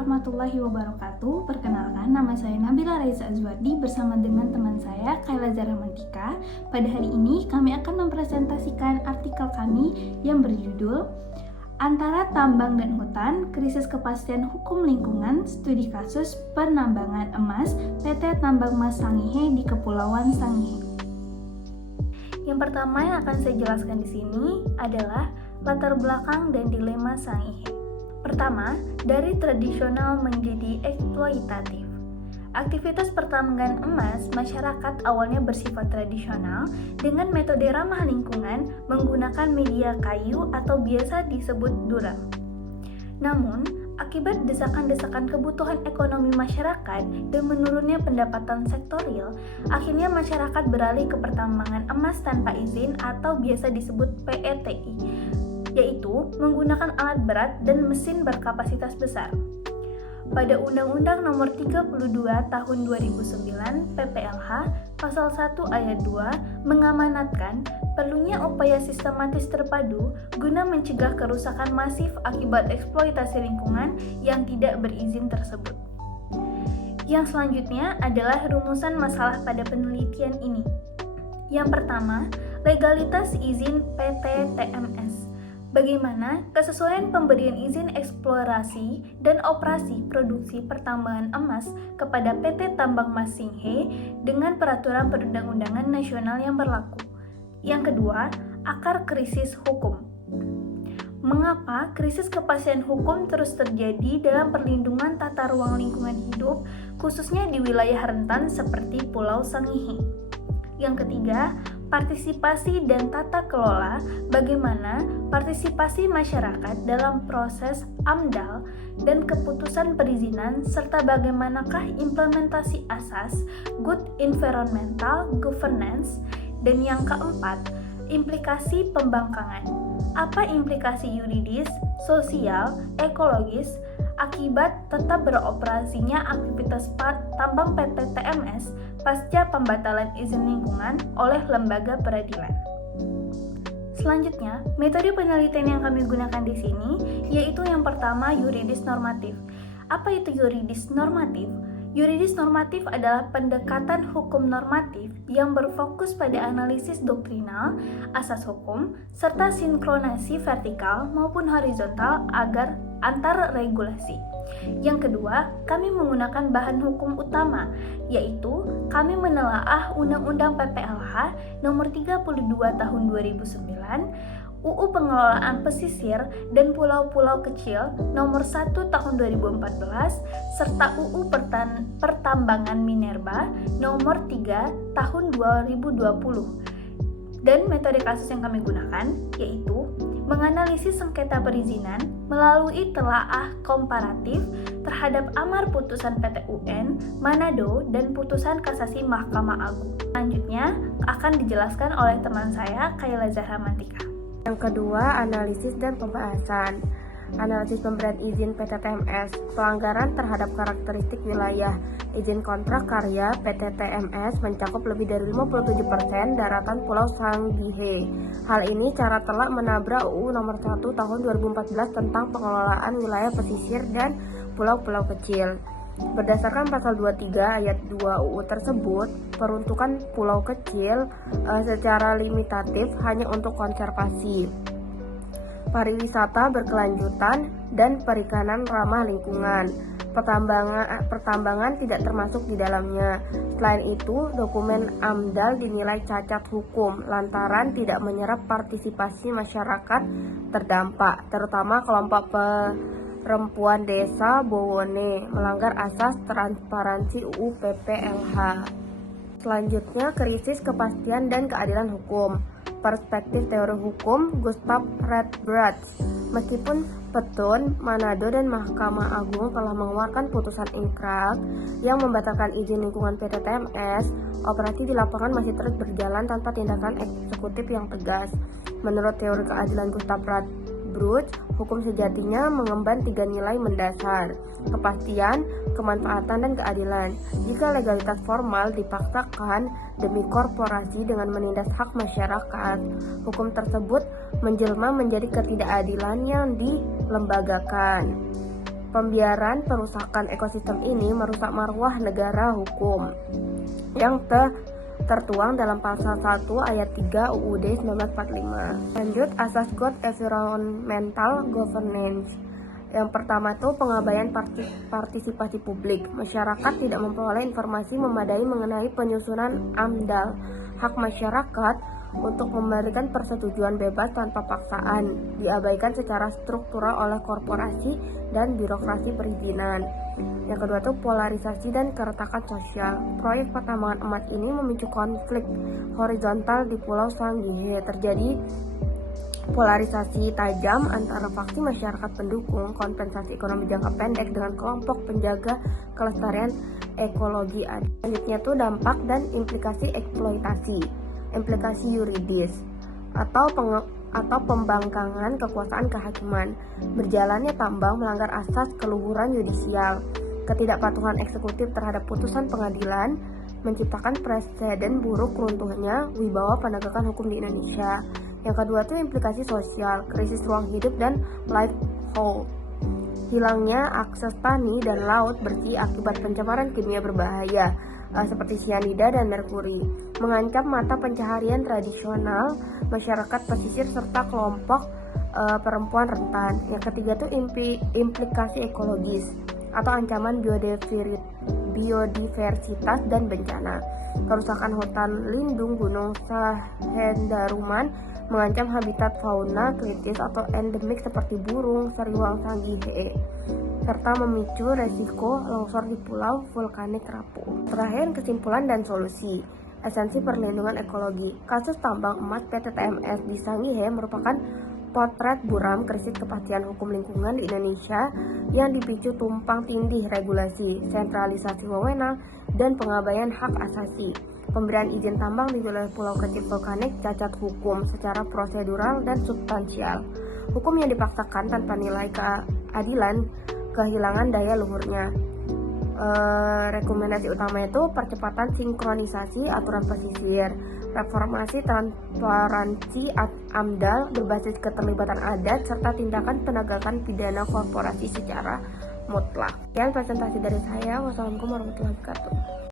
warahmatullahi wabarakatuh. Perkenalkan, nama saya Nabila Raiza Azwardi bersama dengan teman saya Kayla Zahra Mantika. Pada hari ini kami akan mempresentasikan artikel kami yang berjudul Antara Tambang dan Hutan, Krisis Kepastian Hukum Lingkungan, Studi Kasus Penambangan Emas PT Tambang Mas Sangihe di Kepulauan Sangihe. Yang pertama yang akan saya jelaskan di sini adalah latar belakang dan dilema Sangihe. Pertama, dari tradisional menjadi eksploitatif. Aktivitas pertambangan emas masyarakat awalnya bersifat tradisional dengan metode ramah lingkungan menggunakan media kayu atau biasa disebut durang. Namun, akibat desakan-desakan kebutuhan ekonomi masyarakat dan menurunnya pendapatan sektorial, akhirnya masyarakat beralih ke pertambangan emas tanpa izin atau biasa disebut PETI, yaitu menggunakan alat berat dan mesin berkapasitas besar. Pada Undang-Undang Nomor 32 Tahun 2009 PPLH Pasal 1 Ayat 2 mengamanatkan perlunya upaya sistematis terpadu guna mencegah kerusakan masif akibat eksploitasi lingkungan yang tidak berizin tersebut. Yang selanjutnya adalah rumusan masalah pada penelitian ini. Yang pertama, legalitas izin PT TMS. Bagaimana kesesuaian pemberian izin eksplorasi dan operasi produksi pertambangan emas kepada PT Tambang Mas Sangihe dengan peraturan perundang-undangan nasional yang berlaku. Yang kedua, akar krisis hukum. Mengapa krisis kepastian hukum terus terjadi dalam perlindungan tata ruang lingkungan hidup, khususnya di wilayah rentan seperti Pulau Sangihe? Yang ketiga, partisipasi dan tata kelola. Bagaimana partisipasi masyarakat dalam proses AMDAL dan keputusan perizinan, serta bagaimanakah implementasi asas Good Environmental Governance. Dan yang keempat, implikasi pembangkangan. Apa implikasi yuridis, sosial, ekologis akibat tetap beroperasinya aktivitas tambang PT TMS pasca pembatalan izin lingkungan oleh lembaga peradilan. Selanjutnya, metode penelitian yang kami gunakan di sini yaitu yang pertama, yuridis normatif. Apa itu yuridis normatif? Yuridis normatif adalah pendekatan hukum normatif yang berfokus pada analisis doktrinal, asas hukum, serta sinkronasi vertikal maupun horizontal agar antar regulasi. Yang kedua, kami menggunakan bahan hukum utama, yaitu kami menelaah Undang-Undang PPLH Nomor 32 Tahun 2009, UU Pengelolaan Pesisir dan Pulau-Pulau Kecil Nomor 1 Tahun 2014, serta UU Pertambangan Minerba Nomor 3 Tahun 2020. Dan metode kasus yang kami gunakan yaitu menganalisis sengketa perizinan melalui telaah komparatif terhadap amar putusan PT UN Manado dan putusan kasasi Mahkamah Agung. Selanjutnya akan dijelaskan oleh teman saya Kayla Zahra Mantika. Yang kedua, analisis dan pembahasan. Analisis pemberian izin PT TMS, pelanggaran terhadap karakteristik wilayah. Izin kontrak karya PT TMS mencakup lebih dari 57% daratan Pulau Sangihe. Hal ini cara telak menabrak UU Nomor 1 Tahun 2014 tentang pengelolaan wilayah pesisir dan pulau-pulau kecil. Berdasarkan pasal 23 ayat 2 UU tersebut, peruntukan pulau kecil secara limitatif hanya untuk konservasi, pariwisata berkelanjutan, dan perikanan ramah lingkungan. Pertambangan tidak termasuk di dalamnya. Selain itu, dokumen AMDAL dinilai cacat hukum lantaran tidak menyerap partisipasi masyarakat terdampak, terutama kelompok perempuan desa Bowone, melanggar asas transparansi UU PPLH. Selanjutnya, krisis kepastian dan keadilan hukum. Perspektif teori hukum Gustav Redbrat. Meskipun Petun, Manado, dan Mahkamah Agung telah mengeluarkan putusan ingkrah yang membatalkan izin lingkungan PT TMS, operasi di lapangan masih terus berjalan tanpa tindakan eksekutif yang tegas. Menurut teori keadilan Gustav Redbrat, hukum sejatinya mengemban 3 nilai mendasar: kepastian, kemanfaatan, dan keadilan. Jika legalitas formal dipaksakan demi korporasi dengan menindas hak masyarakat, hukum tersebut menjelma menjadi ketidakadilan yang dilembagakan. Pembiaran perusakan ekosistem ini merusak marwah negara hukum yang tertuang dalam pasal 1 ayat 3 UUD 1945. Lanjut, asas good environmental governance. Yang pertama itu pengabaian partisipasi publik. Masyarakat tidak memperoleh informasi memadai mengenai penyusunan AMDAL. Hak masyarakat untuk memberikan persetujuan bebas tanpa paksaan diabaikan secara struktural oleh korporasi dan birokrasi perizinan. Yang kedua itu polarisasi dan keretakan sosial. Proyek pertambangan emas ini memicu konflik horizontal di Pulau Sangihe. Terjadi polarisasi tajam antara faksi masyarakat pendukung kompensasi ekonomi jangka pendek dengan kelompok penjaga kelestarian ekologi. Selanjutnya itu dampak dan implikasi eksploitasi. Implikasi yuridis atau pembangkangan kekuasaan kehakiman. Berjalannya tambang melanggar asas keluhuran yudisial. Ketidakpatuhan eksekutif terhadap putusan pengadilan menciptakan preseden buruk runtuhnya wibawa penegakan hukum di Indonesia. Yang kedua itu implikasi sosial, krisis ruang hidup dan livelihood. Hilangnya akses tani dan laut bersih akibat pencemaran kimia berbahaya seperti sianida dan merkuri, mengancam mata pencaharian tradisional masyarakat pesisir serta kelompok perempuan rentan. Yang ketiga itu implikasi ekologis atau ancaman biodiversitas dan bencana. Kerusakan hutan lindung Gunung Sahendaruman mengancam habitat fauna kritis atau endemik seperti burung Seriwang Sangihe, serta memicu resiko longsor di pulau vulkanik rapuh. Terakhir, kesimpulan dan solusi. Esensi perlindungan ekologi. Kasus tambang emas PT TMS di Sangihe merupakan potret buram krisis kepastian hukum lingkungan di Indonesia yang dipicu tumpang tindih regulasi, sentralisasi wewenang, dan pengabaian hak asasi. Pemberian izin tambang di wilayah pulau kecil vulkanik cacat hukum secara prosedural dan substansial. Hukum yang dipaksakan tanpa nilai keadilan kehilangan daya luhurnya. Rekomendasi utama itu percepatan sinkronisasi aturan pesisir, reformasi transparansi AMDAL berbasis keterlibatan adat, serta tindakan penegakan pidana korporasi secara mutlak. Sekian presentasi dari saya. Wassalamualaikum warahmatullahi wabarakatuh.